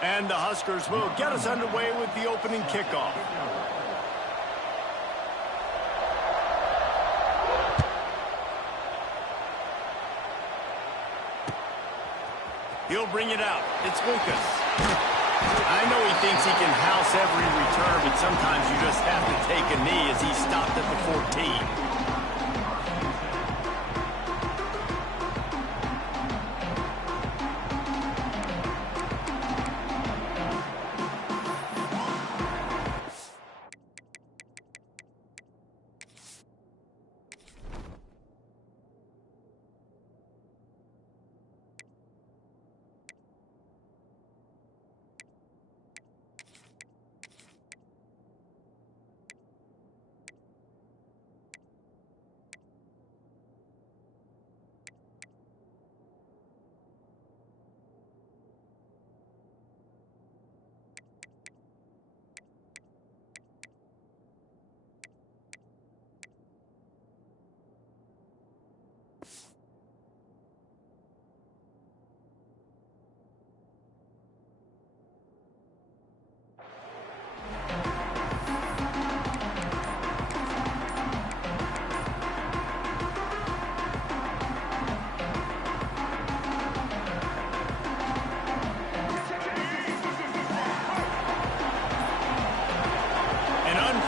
And the Huskers will get us underway with the opening kickoff. He'll bring it out. It's Lucas. I know he thinks he can house every return, but sometimes you just have to take a knee as he stopped at the 14.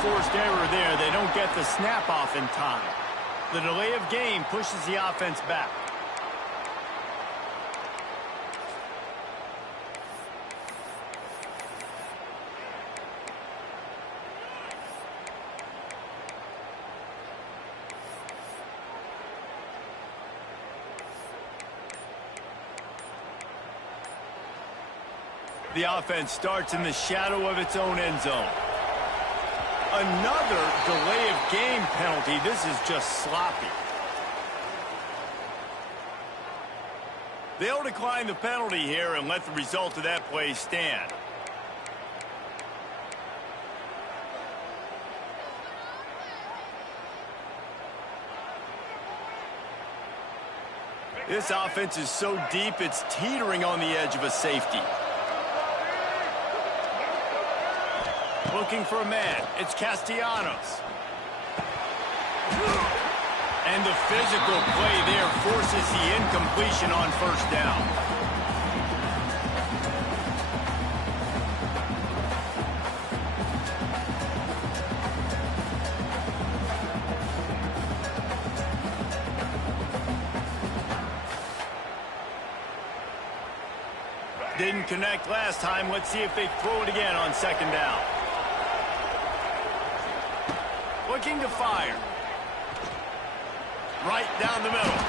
Forced error there. They don't get the snap off in time. The delay of game pushes the offense back. The offense starts in the shadow of its own end zone. Another delay of game penalty. This is just sloppy. They'll decline the penalty here and let the result of that play stand. This offense is so deep, it's teetering on the edge of a safety. Looking for a man. It's Castellanos. And the physical play there forces the incompletion on first down. Didn't connect last time. Let's see if they throw it again on second down. Looking to fire. Right down the middle.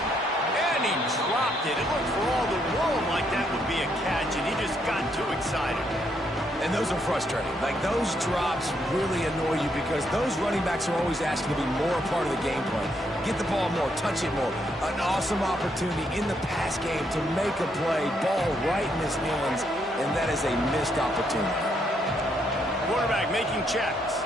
And he dropped it. It looked for all the world like that would be a catch, and he just got too excited. And those are frustrating. Like, those drops really annoy you because those running backs are always asking to be more a part of the game plan. Get the ball more, touch it more. An awesome opportunity in the pass game to make a play, ball right in his hands, and that is a missed opportunity. Quarterback making checks.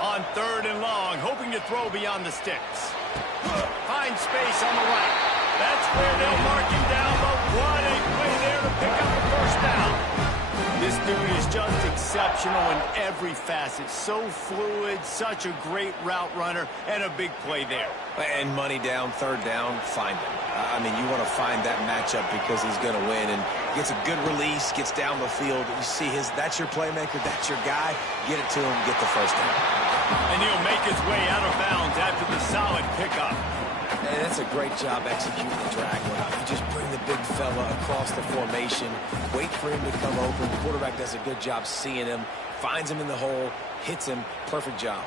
On third and long, hoping to throw beyond the sticks. Finds space on the right. That's where they'll mark him down, but what a play there to pick up the first down. This dude is just exceptional in every facet. So fluid, such a great route runner, and a big play there. And money down, third down, find him. I mean, you want to find that matchup because he's going to win, and gets a good release, gets down the field. You see that's your playmaker, that's your guy. Get it to him, get the first down. And he'll make his way out of bounds after the solid pickup. And that's a great job executing the drag route. You just bring the big fella across the formation, wait for him to come open. The quarterback does a good job seeing him, finds him in the hole, hits him. Perfect job.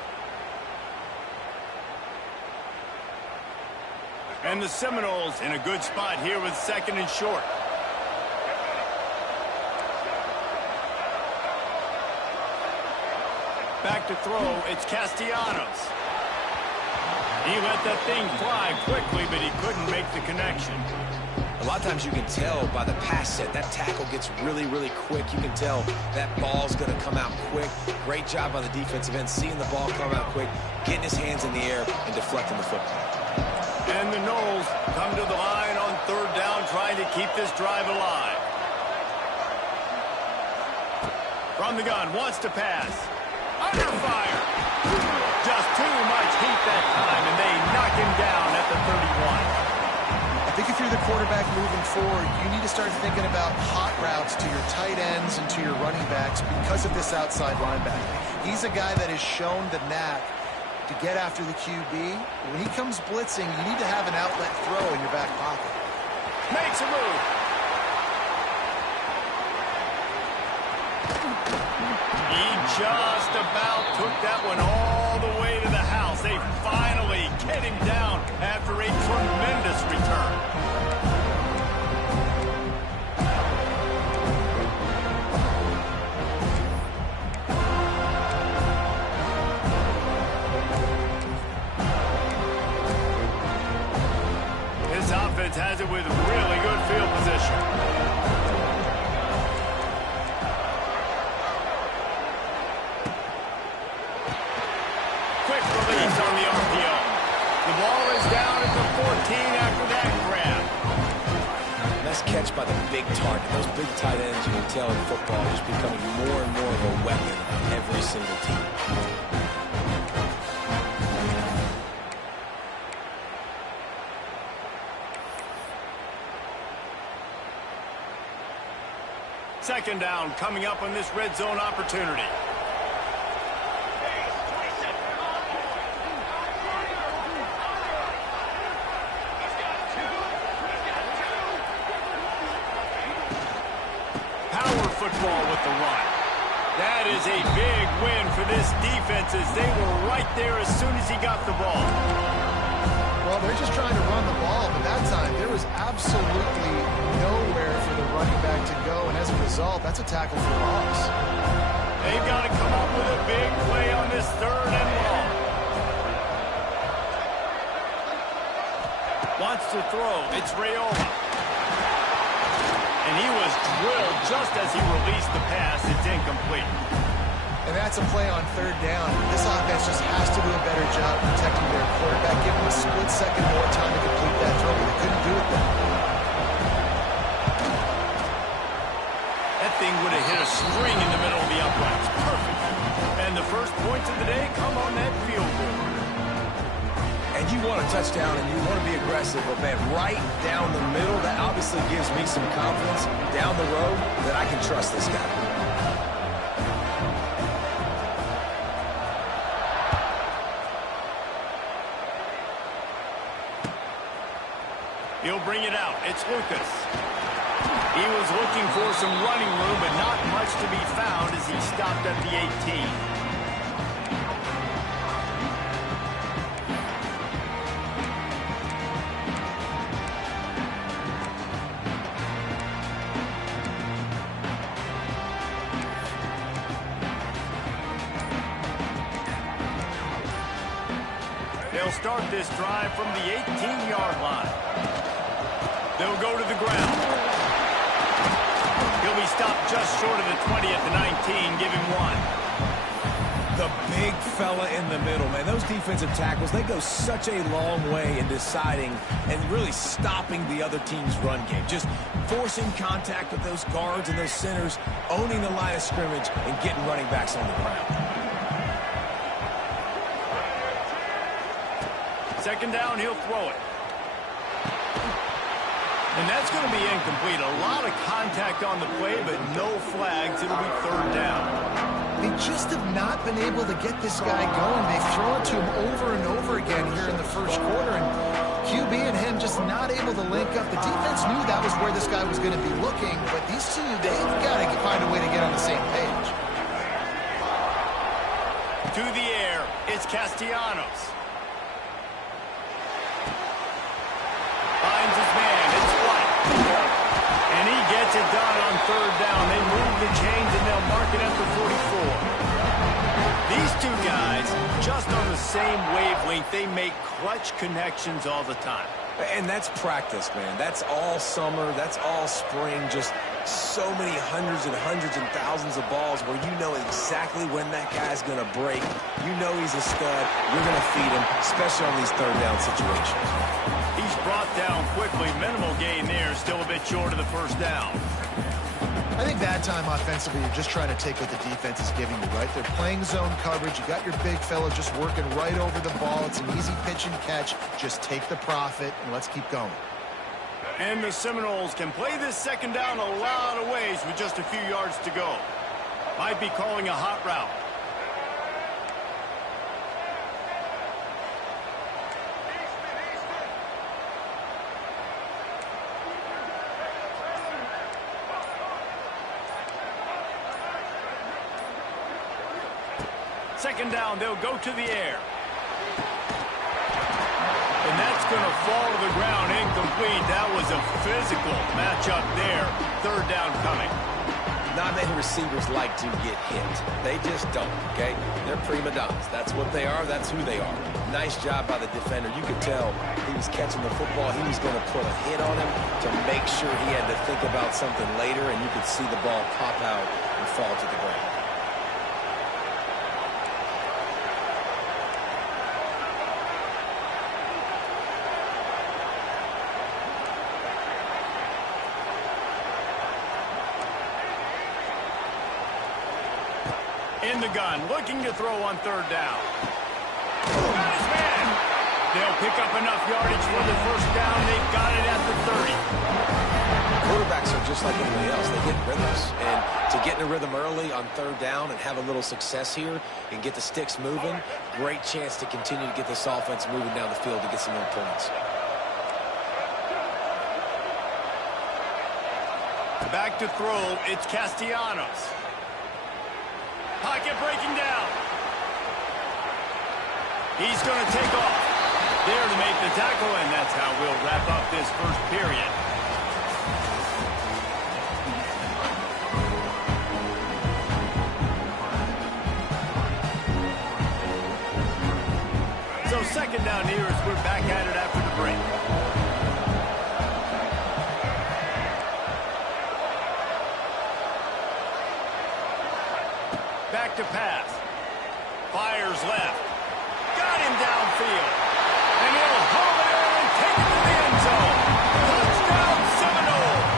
And the Seminoles in a good spot here with second and short. Back to throw, it's Castellanos. He let that thing fly quickly, but he couldn't make the connection. A lot of times you can tell by the pass set, that tackle gets really, really quick. You can tell that ball's going to come out quick. Great job on the defensive end, seeing the ball come out quick, getting his hands in the air, and deflecting the football. And the Knowles come to the line on third down, trying to keep this drive alive. From the gun, wants to pass. Under fire. Just too much heat that time, and they knock him down at the 31. I think if you're the quarterback moving forward, you need to start thinking about hot routes to your tight ends and to your running backs because of this outside linebacker. He's a guy that has shown the knack to get after the QB. When he comes blitzing, you need to have an outlet throw in your back pocket. Makes a move. He just about took that one all the way to the house. They finally get him down after a tremendous return. This offense has it with really good field position. On the RPO. The ball is down at the 14 after that grab. Nice catch by the big target. Those big tight ends, you can tell in football, are just becoming more and more of a weapon on every single team. Second down coming up on this red zone opportunity. Football with the run. That is a big win for this defense as they were right there as soon as he got the ball. Well, they're just trying to run the ball, but that time there was absolutely nowhere for the running back to go, and as a result, that's a tackle for loss. They've got to come up with a big play on this third and long. Wants to throw. It's Raiola. And he was drilled just as he released the pass. It's incomplete. And that's a play on third down. This offense just has to do a better job protecting their quarterback. Give him a split second more time to complete that throw, but they couldn't do it then. That thing would have hit a string in the middle of the uprights. Perfect. And the first points of the day come on that field goal. And you want a touchdown and you want to be aggressive, but man, right down the middle, that obviously gives me some confidence down the road that I can trust this guy. He'll bring it out. It's Lucas. He was looking for some running room, but not much to be found as he stopped at the 18. They'll start this drive from the 18-yard line. They'll go to the ground. He'll be stopped just short of the 20 at the 19. Give him one. The big fella in the middle, man. Those defensive tackles, they go such a long way in deciding and really stopping the other team's run game. Just forcing contact with those guards and those centers, owning the line of scrimmage, and getting running backs on the ground. Second down, he'll throw it. And that's going to be incomplete. A lot of contact on the play, but no flags. It'll be third down. They just have not been able to get this guy going. They've thrown it to him over and over again here in the first quarter, and QB and him just not able to link up. The defense knew that was where this guy was going to be looking, but these two, they've got to find a way to get on the same page. To the air, it's Castellanos. Finds his man, it's White. And he gets it done on third down. They move the chains and they'll mark it at the 44. These two guys, just on the same wavelength, they make clutch connections all the time. And that's practice, man. That's all summer. That's all spring. Just so many hundreds and thousands of balls where you know exactly when that guy's going to break. You know he's a stud. You're going to feed him, especially on these third down situations. He's brought down quickly. Minimal gain there. Still a bit short of the first down. I think that time offensively, you're just trying to take what the defense is giving you, right? They're playing zone coverage. You got your big fella just working right over the ball. It's an easy pitch and catch. Just take the profit, and let's keep going. And the Seminoles can play this second down a lot of ways with just a few yards to go. Might be calling a hot route. Second down, they'll go to the air. And that's going to fall to the ground incomplete. That was a physical matchup there. Third down coming. Not many receivers like to get hit. They just don't, okay? They're prima donnas. That's what they are. That's who they are. Nice job by the defender. You could tell he was catching the football. He was going to put a hit on him to make sure he had to think about something later, and you could see the ball pop out and fall to the ground. In the gun, looking to throw on third down. Got his man. They'll pick up enough yardage for the first down. They've got it at the 30. Quarterbacks are just like anybody else. They hit rhythms. And to get in a rhythm early on third down and have a little success here and get the sticks moving, great chance to continue to get this offense moving down the field to get some more points. Back to throw, it's Castellanos. Pocket breaking down. He's going to take off. There to make the tackle, and that's how we'll wrap up this first period. So second down here as we're back at it after the break. Back to pass. Fires left. Got him downfield. And he'll hold it in and take it to the end zone. Touchdown, Seminoles.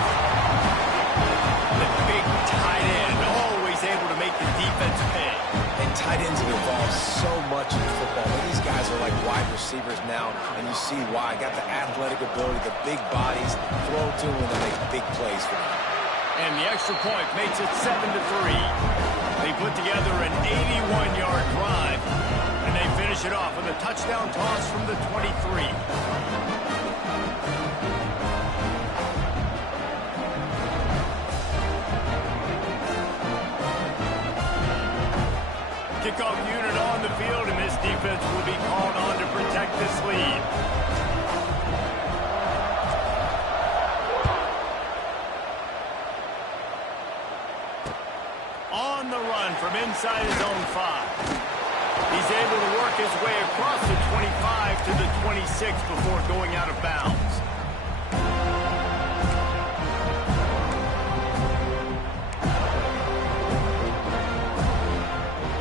The big tight end, always able to make the defense pay. And tight ends have evolved so much in football. But these guys are like wide receivers now, and you see why. Got the athletic ability, the big bodies, throw to them, and they make big plays for them. And the extra point makes it 7-3. They put together an 81-yard drive, and they finish it off with a touchdown toss from the 23. Kickoff unit on the field, and this defense will be called on to protect this lead. On the run from inside his own 5. He's able to work his way across the 25 to the 26 before going out of bounds.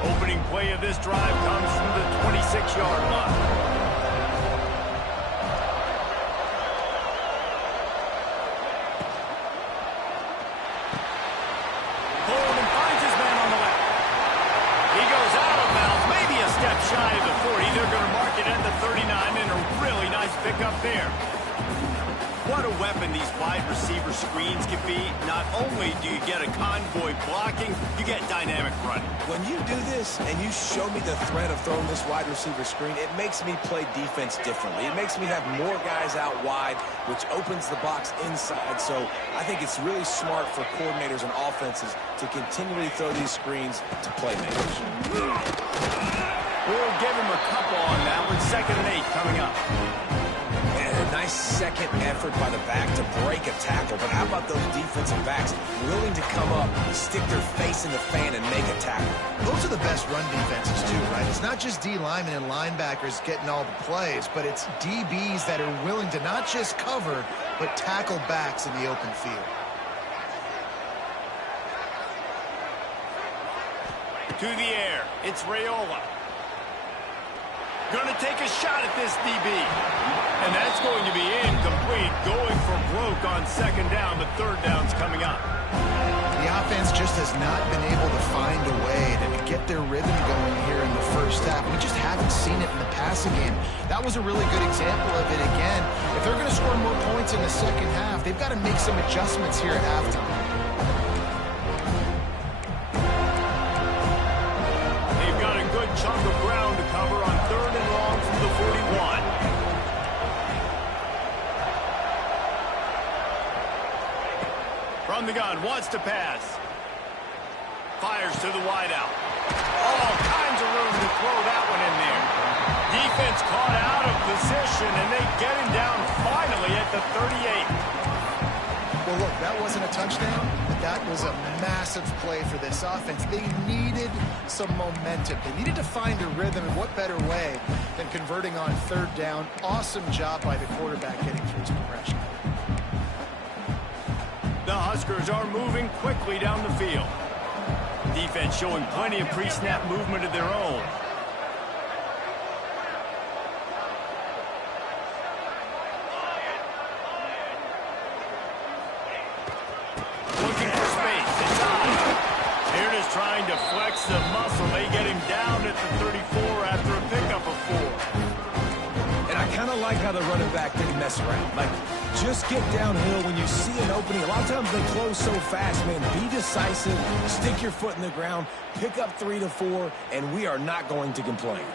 Opening play of this drive comes from the 26-yard line. Shy of the 40, they're going to mark it at the 39, and a really nice pickup there. What a weapon these wide receiver screens can be. Not only do you get a convoy blocking, you get dynamic running. When you do this and you show me the threat of throwing this wide receiver screen, it makes me play defense differently. It makes me have more guys out wide, which opens the box inside. So I think it's really smart for coordinators and offenses to continually throw these screens to playmakers. We'll give him a couple on that one. 2nd and 8 coming up. And Nice second effort by the back to break a tackle. But how about those defensive backs willing to come up, stick their face in the fan, and make a tackle? Those are the best run defenses, too, right? It's not just D linemen and linebackers getting all the plays, but it's DBs that are willing to not just cover, but tackle backs in the open field. To the air, it's Raiola. Going to take a shot at this DB. And that's going to be incomplete, going for broke on second down, but third down's coming up. The offense just has not been able to find a way to get their rhythm going here in the first half. We just haven't seen it in the passing game. That was a really good example of it again. If they're going to score more points in the second half, they've got to make some adjustments here at halftime. They've got a good chunk of ground to cover on third and long from the 41. From the gun, wants to pass. Fires to the wideout. All kinds of room to throw that one in there. Defense caught out of position, and they get him down finally at the 38. Well, look, that wasn't a touchdown, but that was a massive play for this offense. They needed some momentum. They needed to find a rhythm, and what better way than converting on third down. Awesome job by the quarterback getting through his progression. The Huskers are moving quickly down the field. Defense showing plenty of pre-snap movement of their own. Looking for space. It's on. Here it is trying to flex the muscle. They get him down at the 34 after a pickup of 4. And I kind of like how the running back didn't mess around. Like, just get downhill when you see an opening. A lot of times they close so fast, man. Be decisive, stick your foot in the ground, pick up 3 to 4, and we are not going to complain.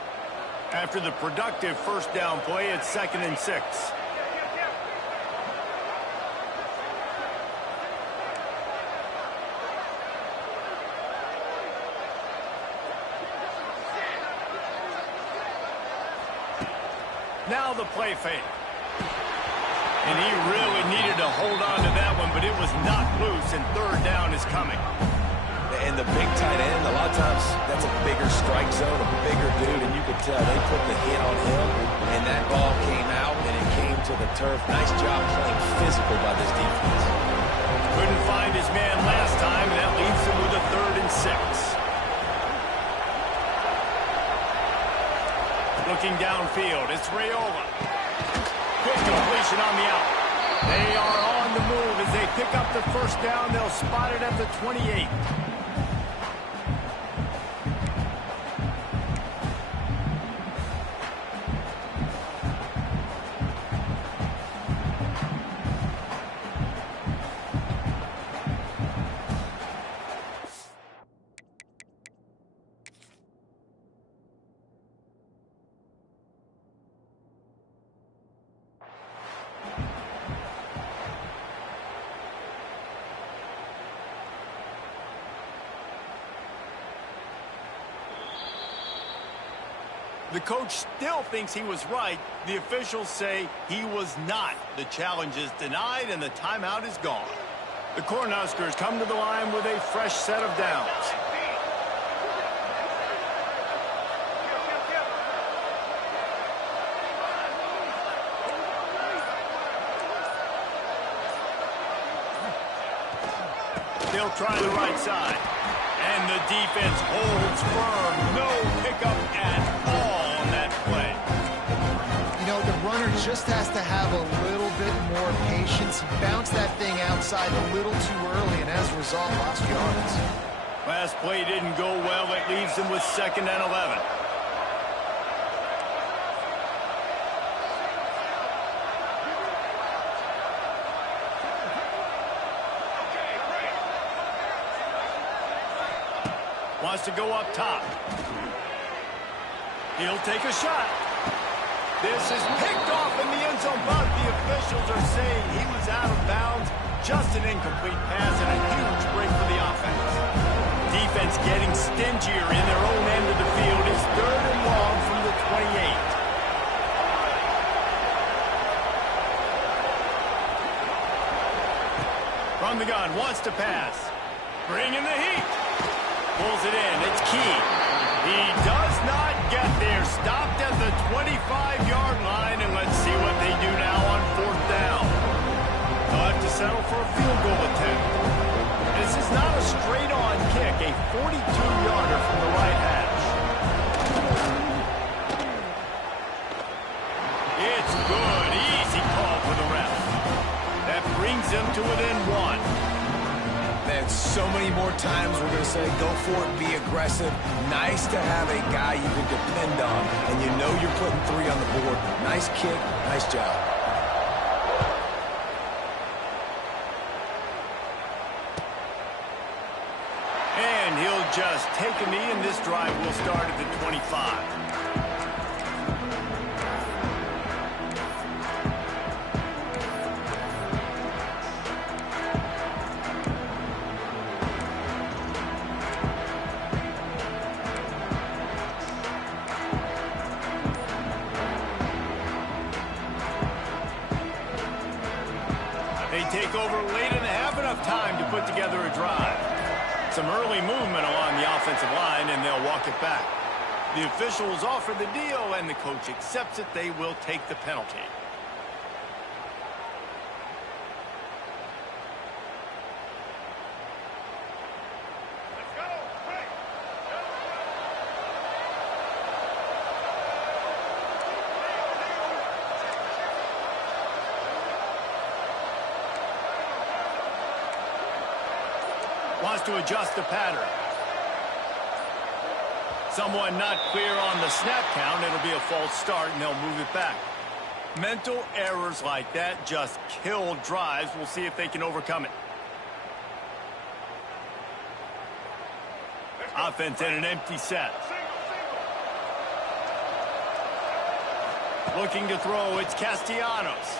After the productive first down play, it's 2nd and 6. Now the play fake. And he really needed to hold on to that one, but it was knocked loose, and third down is coming. And the big tight end, a lot of times that's a bigger strike zone, a bigger dude, and you could tell they put the hit on him, and that ball came out, and it came to the turf. Nice job playing physical by this defense. Couldn't find his man last time, and that leaves him with a 3rd and 6. Looking downfield, it's Raiola. Good completion on the out. They are on the move as they pick up the first down. They'll spot it at the 28. The coach still thinks he was right. The officials say he was not. The challenge is denied, and the timeout is gone. The Cornhuskers come to the line with a fresh set of downs. They'll try the right side. And the defense holds firm. No pickup at all on that play. You know, the runner just has to have a little bit more patience. Bounce that thing outside a little too early, and as a result, lost yards. Last play didn't go well. It leaves them with 2nd and 11. Wants to go up top. He'll take a shot. This is picked off in the end zone, but the officials are saying he was out of bounds. Just an incomplete pass and a huge break for the offense. Defense getting stingier in their own end of the field. Is 3rd and long from the 28. From the gun, wants to pass. Bringing the heat. Pulls it in. It's Key. He does not get there. Stopped at the 25-yard line, and let's see what they do now on 4th down. They'll have to settle for a field goal attempt. This is not a straight-on kick, a 42-yarder from the right hash. It's good. Easy call for the ref. That brings them to within 1. And so many more times we're going to say, go for it, be aggressive. Nice to have a guy you can depend on, and you know you're putting 3 on the board. Nice kick, nice job. And he'll just take a knee, and this drive will start at the 25. Take over late in the half, enough time to put together a drive. Some early movement along the offensive line, and they'll walk it back. The officials offer the deal, and the coach accepts it. They will take the penalty. Wants to adjust the pattern. Someone not clear on the snap count. It'll be a false start, and they'll move it back. Mental errors like that just kill drives. We'll see if they can overcome it. Offense in an empty set. Looking to throw, it's Castellanos.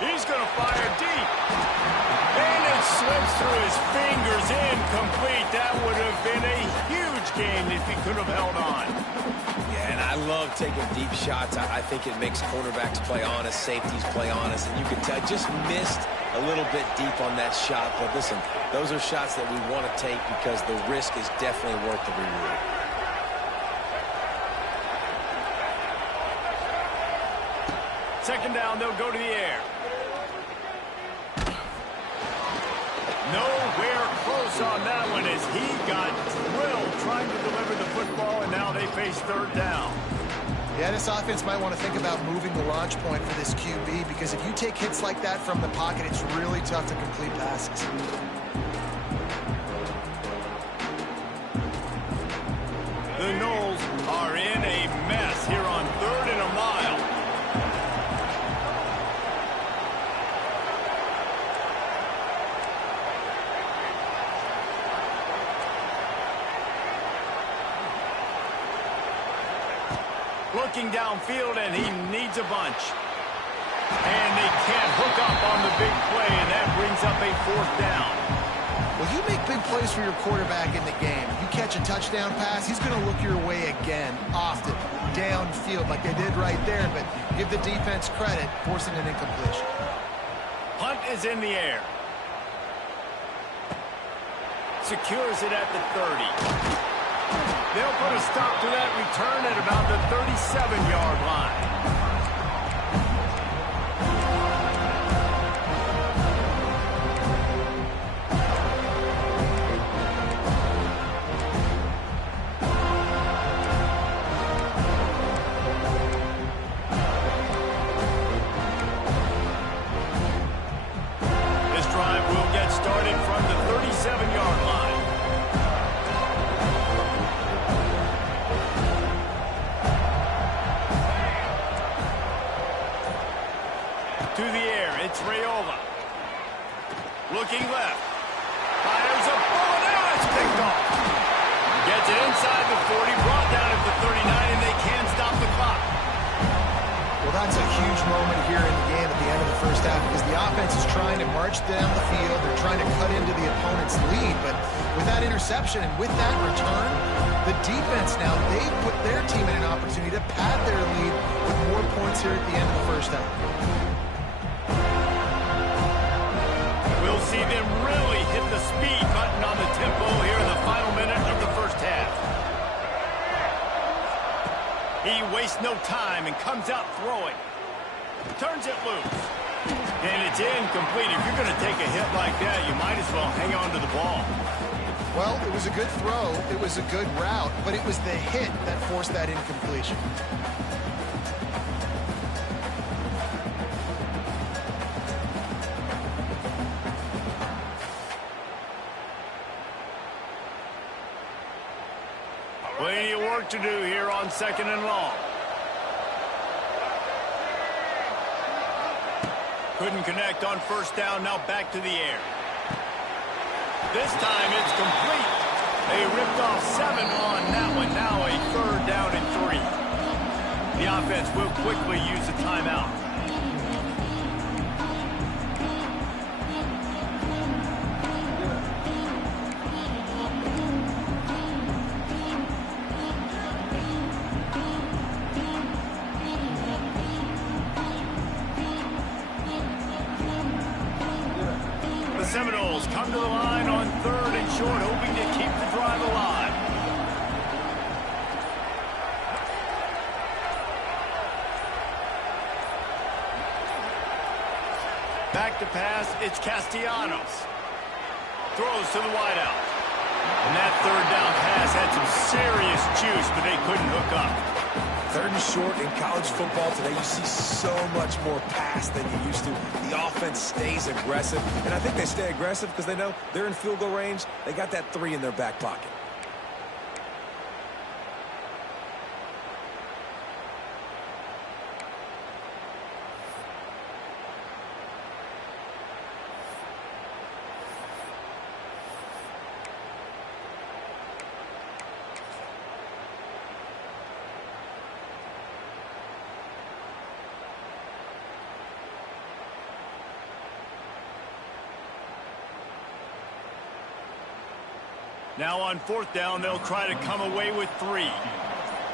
He's going to fire deep. And it slips through his fingers, incomplete. That would have been a huge game if he could have held on. Yeah, and I love taking deep shots. I think it makes cornerbacks play honest, safeties play honest, and you can tell just missed a little bit deep on that shot. But listen, those are shots that we want to take because the risk is definitely worth the reward. Second down, they'll go to the air. Nowhere close on that one as he got drilled trying to deliver the football, and now they face 3rd down. Yeah, this offense might want to think about moving the launch point for this QB because if you take hits like that from the pocket, it's really tough to complete passes. The Knolls are in a mess here on 3rd and a mile. Looking downfield, and he needs a bunch. And they can't hook up on the big play, and that brings up a 4th down. Well, you make big plays for your quarterback in the game. You catch a touchdown pass, he's going to look your way again, often, downfield like they did right there, but give the defense credit, forcing an incompletion. Punt is in the air. Secures it at the 30. They'll put a stop to that return at about the 37-yard line. This drive will get started from the 37-yard line. To the air, it's Rayola. Looking left. Fires a bullet out, it's picked off. Gets it inside the 40, brought down at the 39, and they can't stop the clock. Well, that's a huge moment here in the game at the end of the first half because the offense is trying to march down the field. They're trying to cut into the opponent's lead, but with that interception and with that return, the defense now, they've put their team in an opportunity to pad their lead with more points here at the end of the first half. We'll speed button on the tempo here in the final minute of the first half. He wastes no time and comes out throwing. Turns it loose. And it's incomplete. If you're going to take a hit like that, you might as well hang on to the ball. Well, it was a good throw. It was a good route, but it was the hit that forced that incompletion. Plenty of work to do here on 2nd and long. Couldn't connect on 1st down, now back to the air. This time it's complete. They ripped off 7 on that one, now a 3rd down and 3. The offense will quickly use a timeout. Seminoles come to the line on 3rd and short, hoping to keep the drive alive. Back to pass, it's Castellanos. Throws to the wideout. And that 3rd down pass had some serious juice, but they couldn't hook up. 3rd and short in college football today, you see so much more pass than you used to. The offense stays aggressive, and I think they stay aggressive because they know they're in field goal range. They got that 3 in their back pocket. Now on 4th down, they'll try to come away with 3.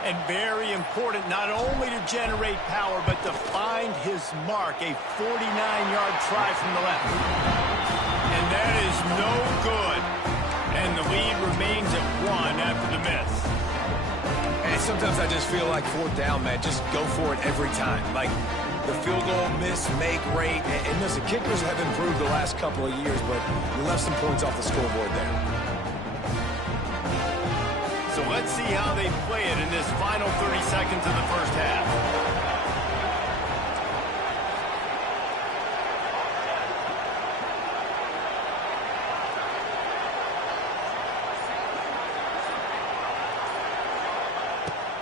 And very important not only to generate power, but to find his mark, a 49-yard try from the left. And that is no good. And the lead remains at 1 after the miss. And sometimes I just feel like 4th down, man, just go for it every time. Like the field goal miss, make rate. And listen, kickers have improved the last couple of years, but you left some points off the scoreboard there. So let's see how they play it in this final 30 seconds of the first half.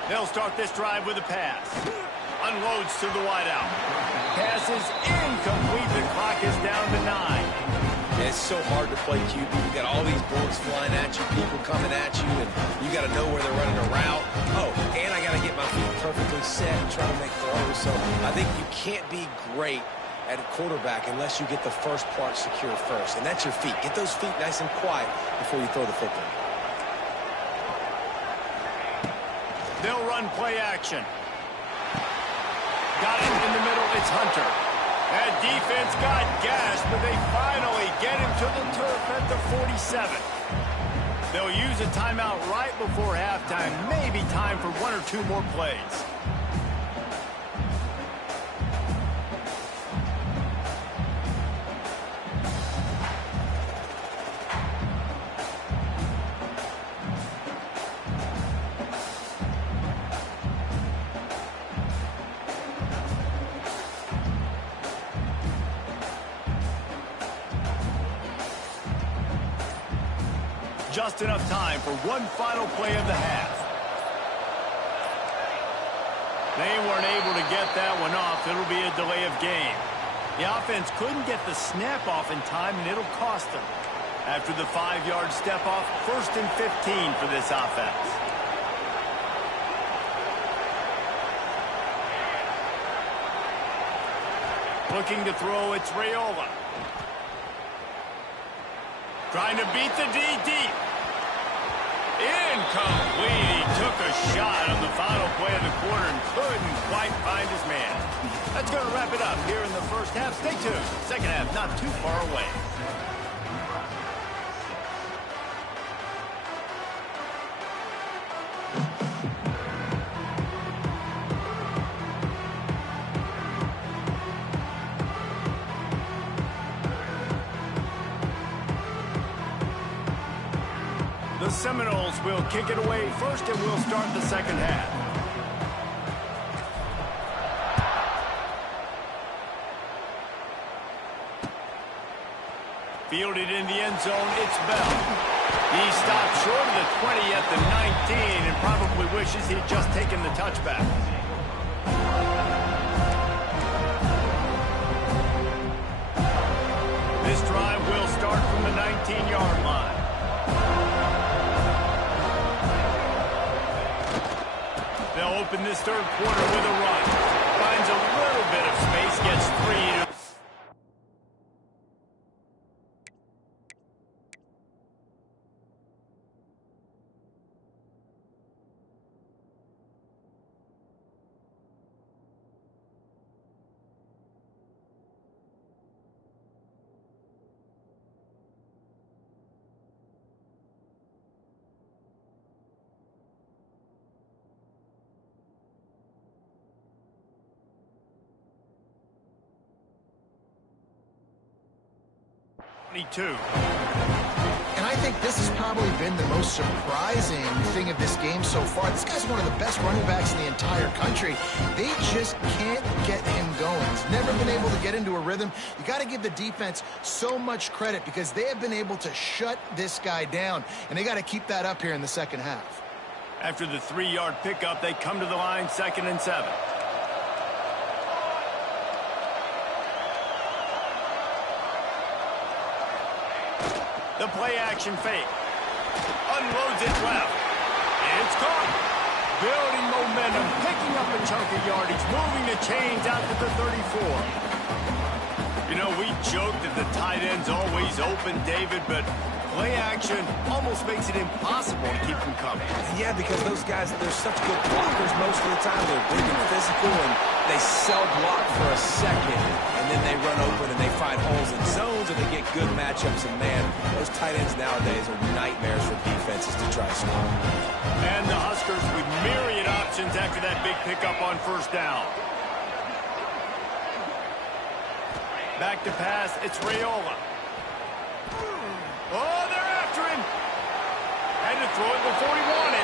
They'll start this drive with a pass. Unloads to the wideout. Pass is incomplete. The clock is down to 9. It's so hard to play QB. You got all these bullets flying at you, people coming at you, and you got to know where they're running a route. Oh, and I got to get my feet perfectly set and try to make throws. So I think you can't be great at a quarterback unless you get the first part secure first, and that's your feet. Get those feet nice and quiet before you throw the football. They'll run play action. Got it in the middle. It's Hunter. That defense got gassed, but they finally get him to the turf at the 47. They'll use a timeout right before halftime. Maybe time for 1 or 2 more plays. Just enough time for one final play of the half. They weren't able to get that one off. It'll be a delay of game. The offense couldn't get the snap off in time, and it'll cost them. After the 5-yard step off, 1st and 15 for this offense. Looking to throw, it's Raiola. Trying to beat the D deep. Incomplete. He took a shot on the final play of the quarter and couldn't quite find his man. That's going to wrap it up here in the first half. Stay tuned. Second half not too far away. The Seminoles will kick it away first, and we'll start the second half. Fielded in the end zone, it's Bell. He stopped short of the 20 at the 19 and probably wishes he'd just taken the touchback. This drive will start from the 19-yard line. They'll open this third quarter with a run. Finds a little bit of space, gets 3 to... And I think this has probably been the most surprising thing of this game so far. This guy's one of the best running backs in the entire country. They just can't get him going. He's never been able to get into a rhythm. You got to give the defense so much credit because they have been able to shut this guy down, and they got to keep that up here in the second half. After the 3-yard pickup, they come to the line, 2nd and 7. The play-action fake. Unloads it left. It's caught. Building momentum, picking up a chunk of yardage, moving the chains out to the 34. You know, we joked that the tight end's always open, David, but play action almost makes it impossible to keep them coming. Yeah, because those guys, they're such good blockers most of the time. They're big and physical, and they sell block for a second, and then they run open and they find holes in zones, and they get good matchups. And, man, those tight ends nowadays are nightmares for defenses to try to stop. And the Huskers with myriad options after that big pickup on first down. Back to pass, it's Raiola. Oh, they're after him. Had to throw it before he wanted.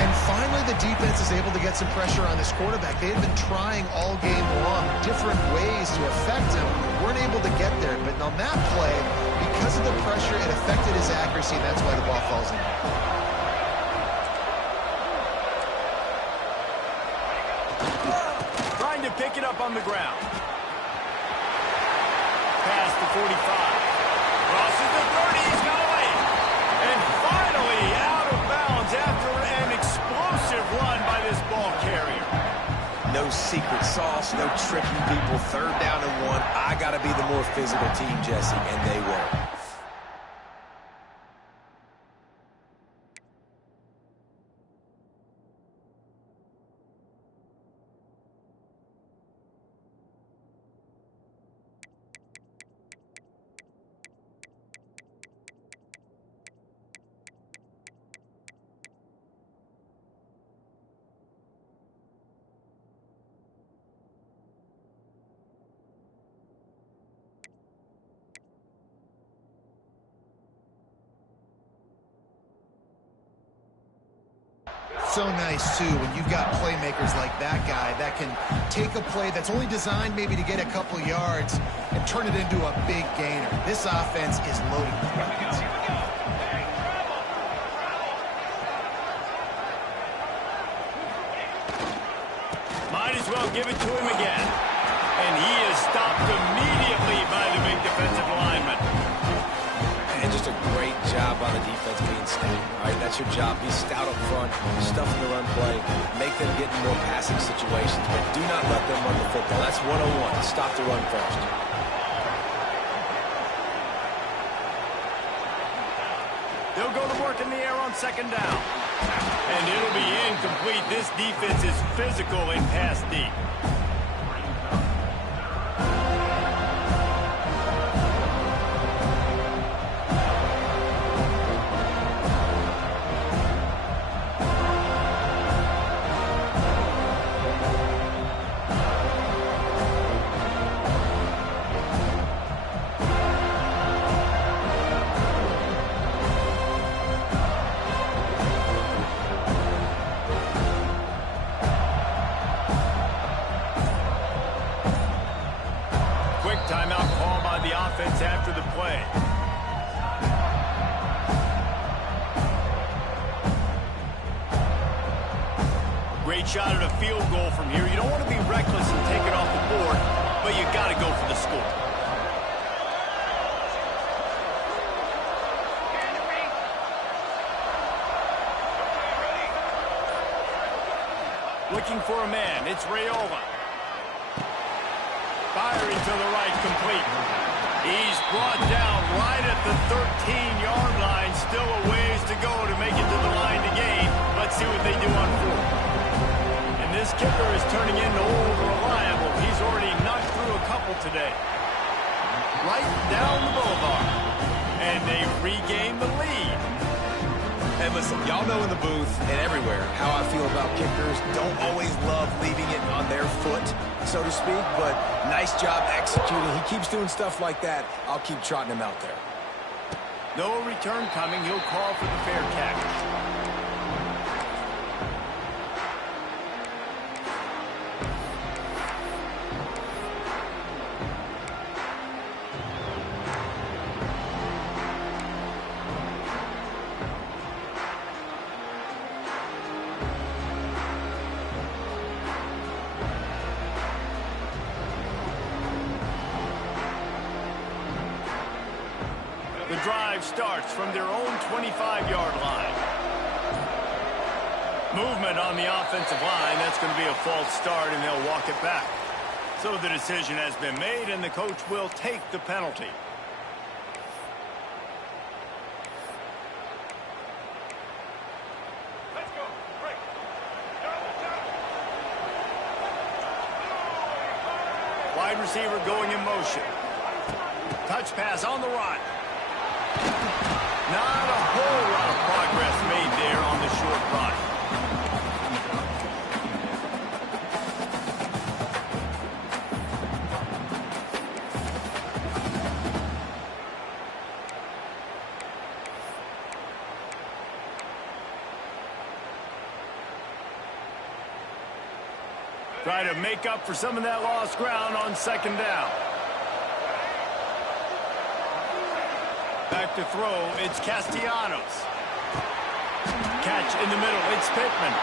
And finally, the defense is able to get some pressure on this quarterback. They had been trying all game long different ways to affect him. Weren't able to get there. But on that play, because of the pressure, it affected his accuracy. That's why the ball falls in. Trying to pick it up on the ground. Past the 45. Crosses the 30. He's got away. And finally out of bounds after an explosive run by this ball carrier. No secret sauce, no tricking people. 3rd down and 1. I got to be the more physical team, Jesse, and they were. So nice, too, when you've got playmakers like that guy that can take a play that's only designed maybe to get a couple yards and turn it into a big gainer. This offense is loaded with weapons. Might as well give it to him again. And he is stopped immediately by the big defensive lineman. And just a great job on the defense being stout. All right, that's your job. Be stout up front, stuff in the run play, make them get in more passing situations, but do not let them run the football. That's 101. Stop the run first. They'll go to work in the air on 2nd down. And it'll be incomplete. This defense is physical and pass deep. great shot at a field goal from here. You don't want to be reckless and take it off the board, but you got to go for the score. Looking for a man. It's Raiola. Firing to the right, complete. He's brought down right at the 13-yard line. Still a ways to go to make it to the line to gain. Let's see what they do on fourth. And this kicker is turning into old reliable. He's already knocked through a couple today. Right down the boulevard. And they regain the lead. And listen, y'all know in the booth and everywhere how I feel about kickers. Don't always love leaving it on their foot, so to speak, but nice job executing. He keeps doing stuff like that. I'll keep trotting him out there. No return coming. He'll call for the fair catch. The drive starts from their own 25-yard line. Movement on the offensive line. That's going to be a false start, and they'll walk it back. So the decision has been made, and the coach will take the penalty. Let's go. Break. Wide receiver going in motion. Touch pass on the run. Not a whole lot of progress made there on the short run. Try to make up for some of that lost ground on second down. Back to throw, it's Castellanos. Catch in the middle, it's Pittman.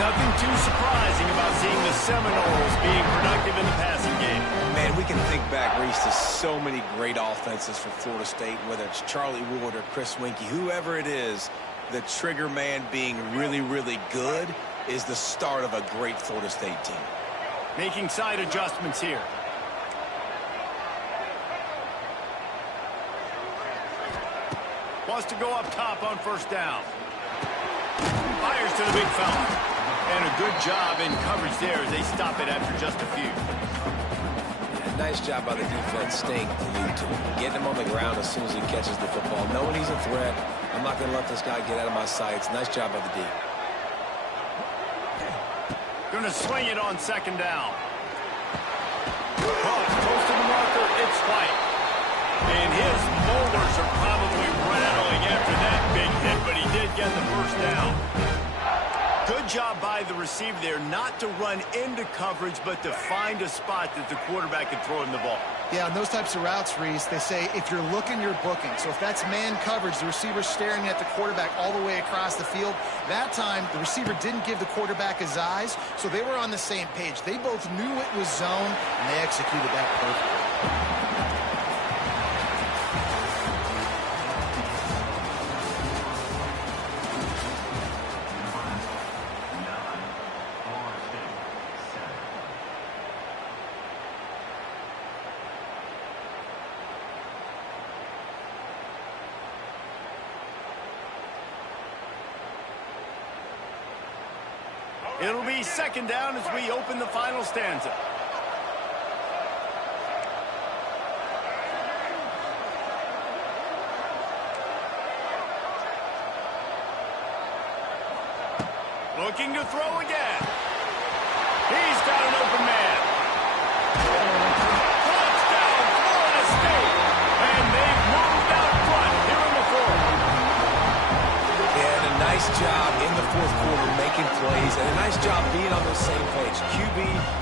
Nothing too surprising about seeing the Seminoles being productive in the passing game. Man, we can think back, Reese, to so many great offenses for Florida State, whether it's Charlie Ward or Chris Winkie, whoever it is, the trigger man being really, really good is the start of a great Florida State team. Making side adjustments here. Wants to go up top on first down. Fires to the big fella. And a good job in coverage there as they stop it after just a few. Yeah, nice job by the defense staying glued to him. Getting him on the ground as soon as he catches the football. Knowing he's a threat. I'm not going to let this guy get out of my sights. Nice job by the D. Going to swing it on second down. Close to the marker. It's White. And his molars are probably rattling after that big hit, but he did get the first down. Good job by the receiver there not to run into coverage, but to find a spot that the quarterback can throw him the ball. Yeah, on those types of routes, Reese, they say if you're looking, you're booking. So if that's man coverage, the receiver's staring at the quarterback all the way across the field. That time, the receiver didn't give the quarterback his eyes, so they were on the same page. They both knew it was zone, and they executed that perfectly. It'll be second down as we open the final stanza. Looking to throw again. He's got an open man. Touchdown, Florida State. And they've moved out front here in the fourth. And a nice job in the fourth quarter making plays, and a nice job being on the same page. QB,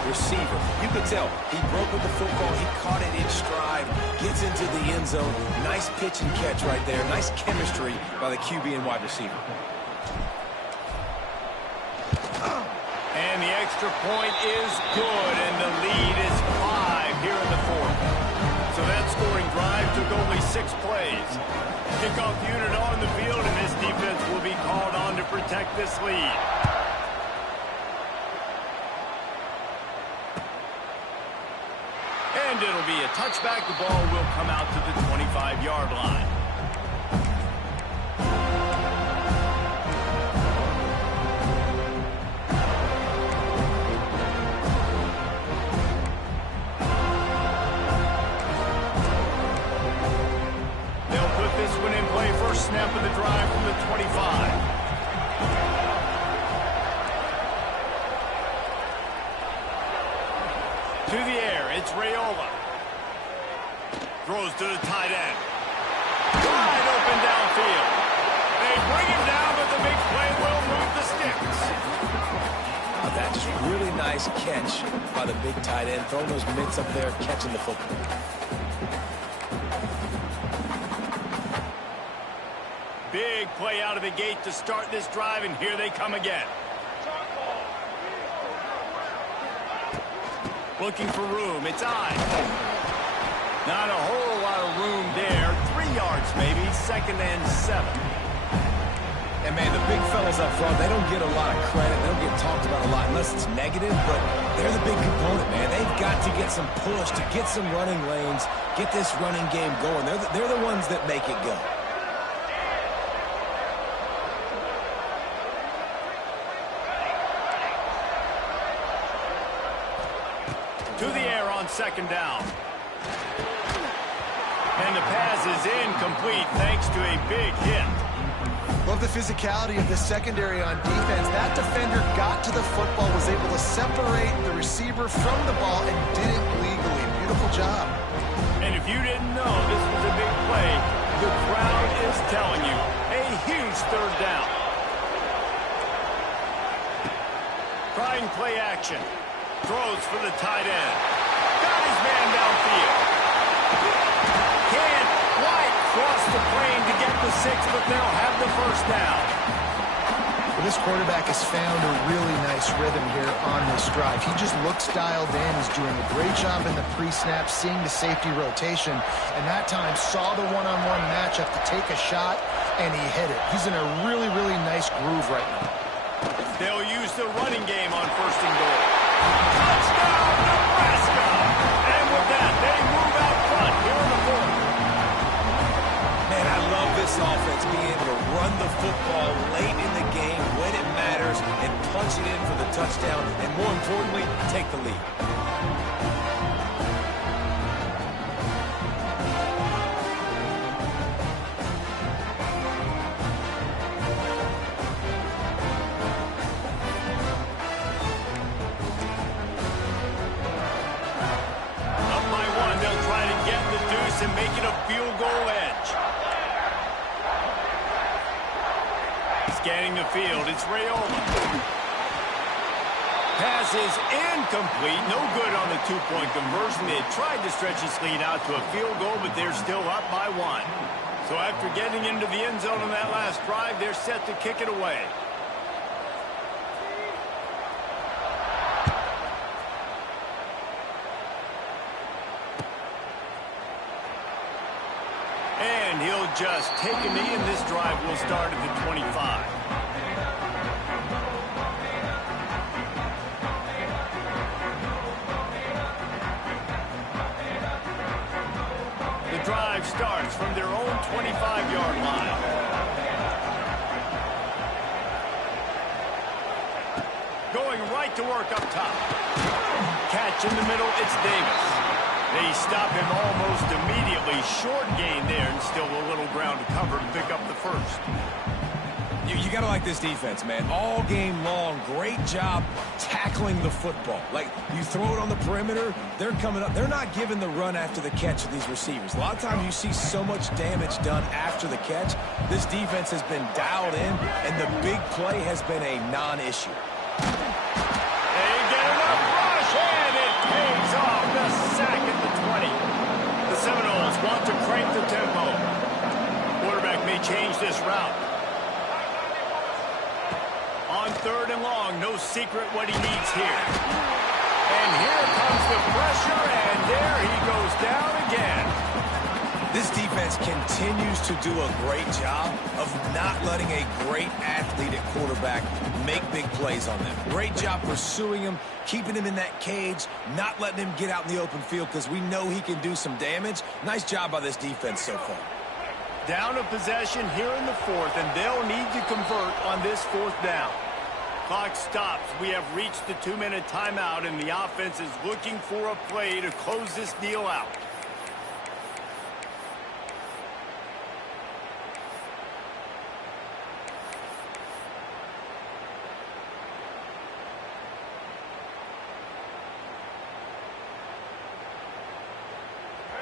receiver. You could tell he broke with the football. He caught it in stride, gets into the end zone. Nice pitch and catch right there. Nice chemistry by the QB and wide receiver. extra point is good, and the lead is 5 here in the fourth. So that scoring drive took only 6 plays. Kickoff unit on the field, and this defense will be called on to protect this lead. And it'll be a touchback. The ball will come out to the 25-yard line. They'll put this one in play. First snap of the drive from the 25. To the air, it's Raiola. Throws to the tight end. Wide open downfield. They bring him down, but the big play will move the sticks. That's just really nice catch by the big tight end. Throwing those mitts up there, catching the football. Big play out of the gate to start this drive, and here they come again. Looking for room. It's I. Not a whole lot of room there. 3 yards maybe. 2nd and 7. And, man, the big fellas up front, they don't get a lot of credit. They don't get talked about a lot unless it's negative, but they're the big component, man. They've got to get some push, to get some running lanes, get this running game going. They're the ones that make it go. To the air on 2nd down. And the pass is incomplete thanks to a big hit. Love the physicality of the secondary on defense. That defender got to the football, was able to separate the receiver from the ball, and did it legally. Beautiful job. And if you didn't know this was a big play, the crowd is telling you. A huge 3rd down. Trying play action. Throws for the tight end. Got his man downfield. Can't quite cross the plane to get the 6, but they'll have the 1st down. Well, this quarterback has found a really nice rhythm here on this drive. He just looks dialed in. He's doing a great job in the pre-snap, seeing the safety rotation, and that time saw the one-on-one matchup to take a shot, and he hit it. He's in a really, really nice groove right now. They'll use the running game on 1st and goal. Touchdown, Nebraska! And with that, they move out front here in the 4th. Man, I love this offense being able to run the football late in the game when it matters and punch it in for the touchdown, and more importantly, take the lead. And make it a field goal edge. Scanning the field, it's Raiola. Pass is incomplete. No good on the 2-point conversion. They tried to stretch this lead out to a field goal, but they're still up by 1. So after getting into the end zone on that last drive, they're set to kick it away. And he'll just take a knee, and this drive will start at the 25. The drive starts from their own 25-yard line. Going right to work up top. Catch in the middle, it's Davis. They stop him almost immediately. Short gain there, and still a little ground to cover to pick up the 1st. You got to like this defense, man. All game long, great job tackling the football. Like, you throw it on the perimeter, they're coming up. They're not giving the run after the catch of these receivers. A lot of times you see so much damage done after the catch. This defense has been dialed in, and the big play has been a non-issue. They get enough rush, and it pays off. The sack at the 20. The Seminoles want to crank the tempo. Quarterback may change this route. On 3rd and long, no secret what he needs here. And here comes the pressure, and there he goes down again. This defense continues to do a great job of not letting a great athlete at quarterback make big plays on them. Great job pursuing him, keeping him in that cage, not letting him get out in the open field because we know he can do some damage. Nice job by this defense so far. Down a possession here in the 4th, and they'll need to convert on this 4th down. Clock stops. We have reached the 2-minute timeout, and the offense is looking for a play to close this deal out.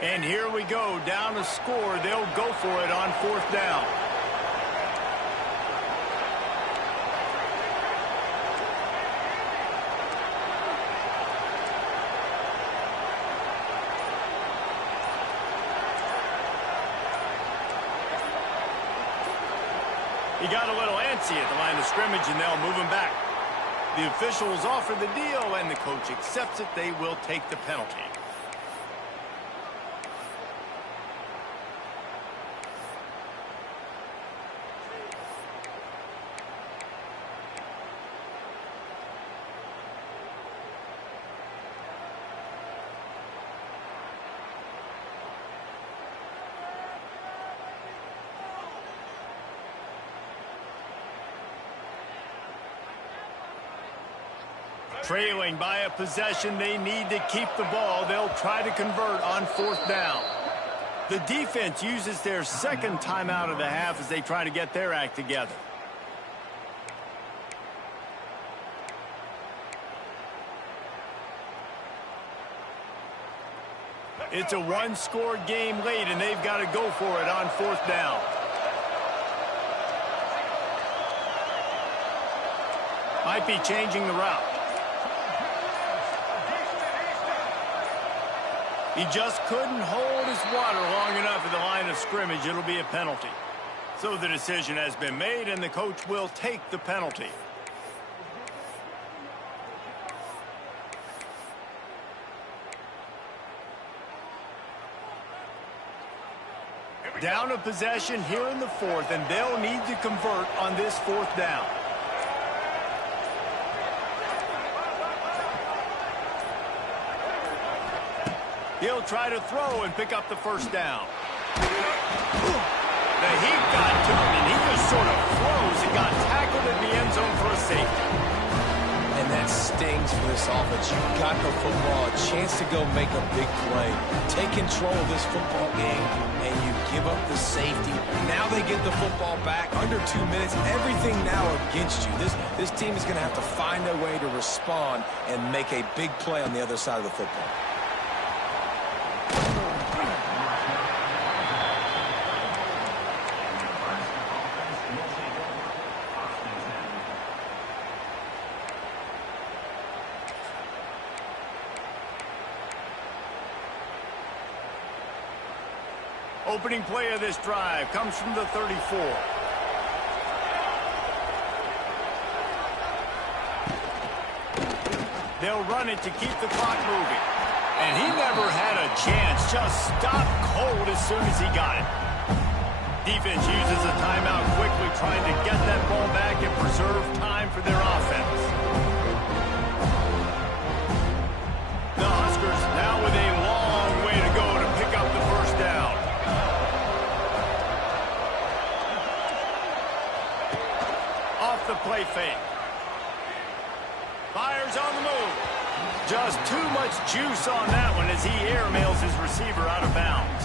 And here we go, down a score. They'll go for it on 4th down. He got a little antsy at the line of scrimmage, and they'll move him back. The officials offer the deal, and the coach accepts it. They will take the penalty. Trailing by a possession, they need to keep the ball. They'll try to convert on 4th down. The defense uses their 2nd timeout of the half as they try to get their act together. It's a 1-score game late, and they've got to go for it on 4th down. Might be changing the route. He just couldn't hold his water long enough at the line of scrimmage. It'll be a penalty. So the decision has been made, and the coach will take the penalty. Down a possession here in the 4th, and they'll need to convert on this 4th down. He'll try to throw and pick up the 1st down. The heat got to him, and he just sort of froze and got tackled in the end zone for a safety. And that stings for this offense. You got the football, a chance to go make a big play. Take control of this football game, and you give up the safety. Now they get the football back under 2 minutes. Everything now against you. This team is going to have to find a way to respond and make a big play on the other side of the football. Opening play of this drive comes from the 34. They'll run it to keep the clock moving. And he never had a chance. Just stopped cold as soon as he got it. Defense uses a timeout quickly, trying to get that ball back and preserve time for their offense. The Huskers now with a long way to go to pick up the 1st down. Off the play fake. Fires on the move. Just too much juice on that one as he airmails his receiver out of bounds.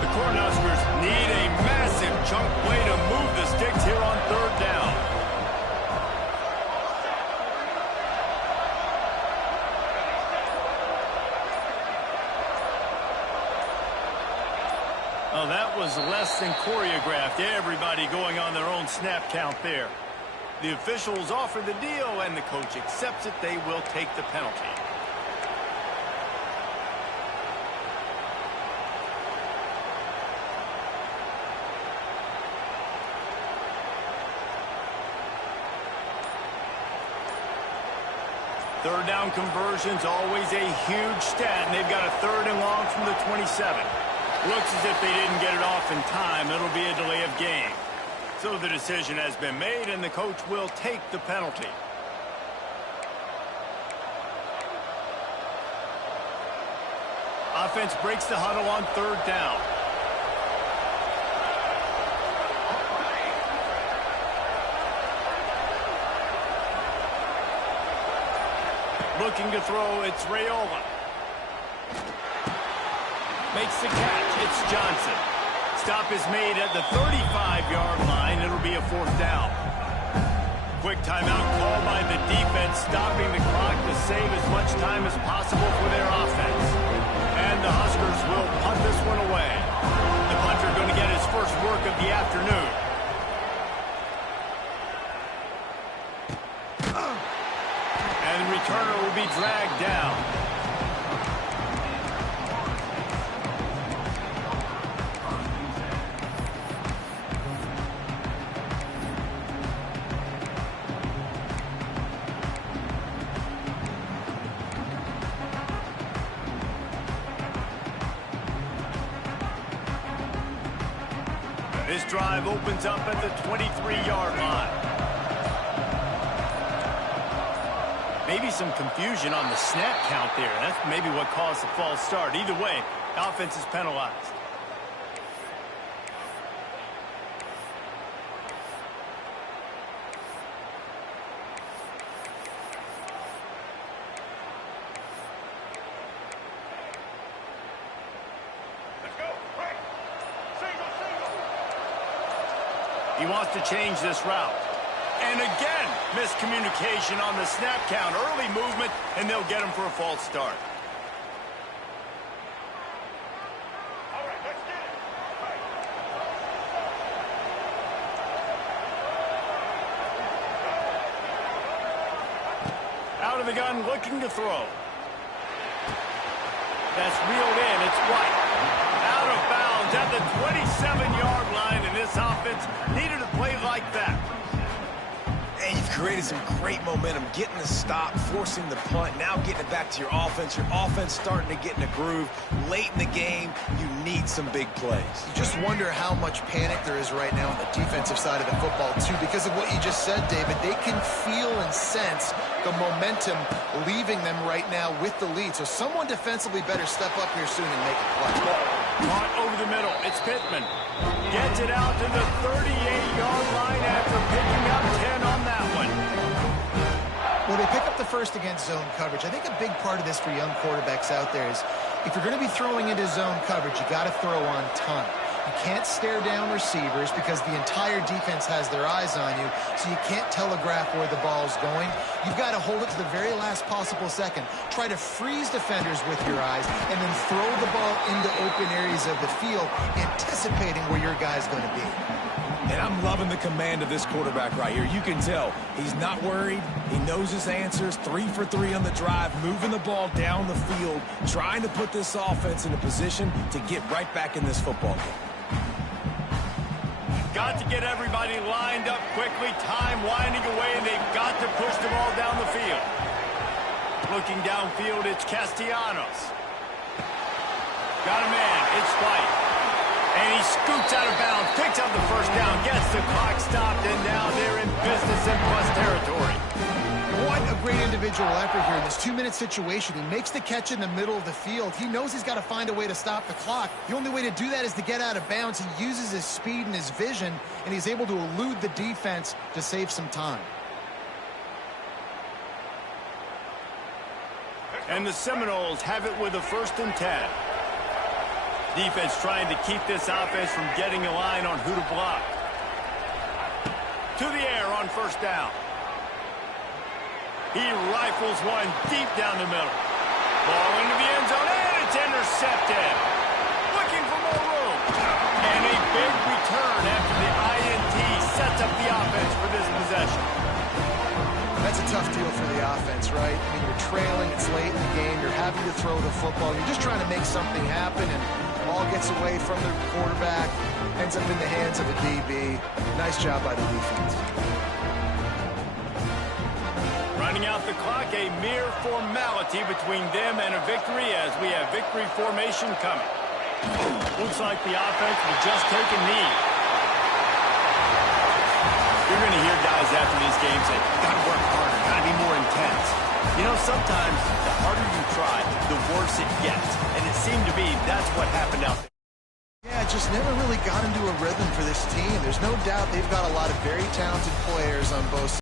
The Cornhuskers need a massive chunk play to move the sticks here on 3rd down. Oh, that was less than choreographed. Everybody going on their own snap count there. The officials offer the deal, and the coach accepts it. They will take the penalty. Third down conversion's always a huge stat, and they've got a 3rd and long from the 27. Looks as if they didn't get it off in time. It'll be a delay of game. So the decision has been made, and the coach will take the penalty. Offense breaks the huddle on 3rd down. Looking to throw, it's Raiola. Makes the catch, it's Johnson. Stop is made at the 35-yard line. It'll be a 4th down. Quick timeout called by the defense, stopping the clock to save as much time as possible for their offense. And the Huskers will punt this one away. The punter going to get his first work of the afternoon. And the returner will be dragged down. This drive opens up at the 23-yard line. Maybe some confusion on the snap count there. That's maybe what caused the false start. Either way, offense is penalized. He wants to change this route. And again, miscommunication on the snap count. Early movement, and they'll get him for a false start. All right, let's get it. Out of the gun, looking to throw. That's reeled in. It's White. Out of bounds at the 27-yard line, and this offense needed a play like that. And you've created some great momentum, getting the stop, forcing the punt, now getting it back to your offense. Your offense starting to get in a groove. Late in the game, you need some big plays. You just wonder how much panic there is right now on the defensive side of the football, too, because of what you just said, David. They can feel and sense the momentum leaving them right now with the lead. So someone defensively better step up here soon and make a play. Caught over the middle. It's Pittman. Gets it out to the 38-yard line after picking up 10 on that one. Well, they pick up the first against zone coverage. I think a big part of this for young quarterbacks out there is if you're going to be throwing into zone coverage, you got to throw on time. You can't stare down receivers because the entire defense has their eyes on you, so you can't telegraph where the ball's going. You've got to hold it to the very last possible second. Try to freeze defenders with your eyes and then throw the ball into open areas of the field, anticipating where your guy's going to be. And I'm loving the command of this quarterback right here. You can tell he's not worried. He knows his answers. 3 for 3 on the drive, moving the ball down the field, trying to put this offense in a position to get right back in this football game. Got to get everybody lined up quickly. Time winding away, and they've got to push the ball down the field. Looking downfield, it's Castellanos. Got a man. It's White. And he scoots out of bounds, picks up the first down, gets the clock stopped, and now they're in business in plus territory. What a great individual effort here in this 2-minute situation. He makes the catch in the middle of the field. He knows he's got to find a way to stop the clock. The only way to do that is to get out of bounds. He uses his speed and his vision, and he's able to elude the defense to save some time. And the Seminoles have it with a 1st and 10. Defense trying to keep this offense from getting a line on who to block. To the air on 1st down. He rifles one deep down the middle. Ball into the end zone, and it's intercepted. Looking for more room. tough deal for the offense, right? I mean, you're trailing, it's late in the game, you're having to throw the football, you're just trying to make something happen, and the ball gets away from the quarterback, ends up in the hands of a DB. Nice job by the defense. Running out the clock, a mere formality between them and a victory as we have victory formation coming. Looks like the offense will just take a knee. You're going to hear guys after these games say, got to work harder, got to be more intense. You know, sometimes the harder you try, the worse it gets. And it seemed to be that's what happened out there. Yeah, just never really got into a rhythm for this team. There's no doubt they've got a lot of very talented players on both sides.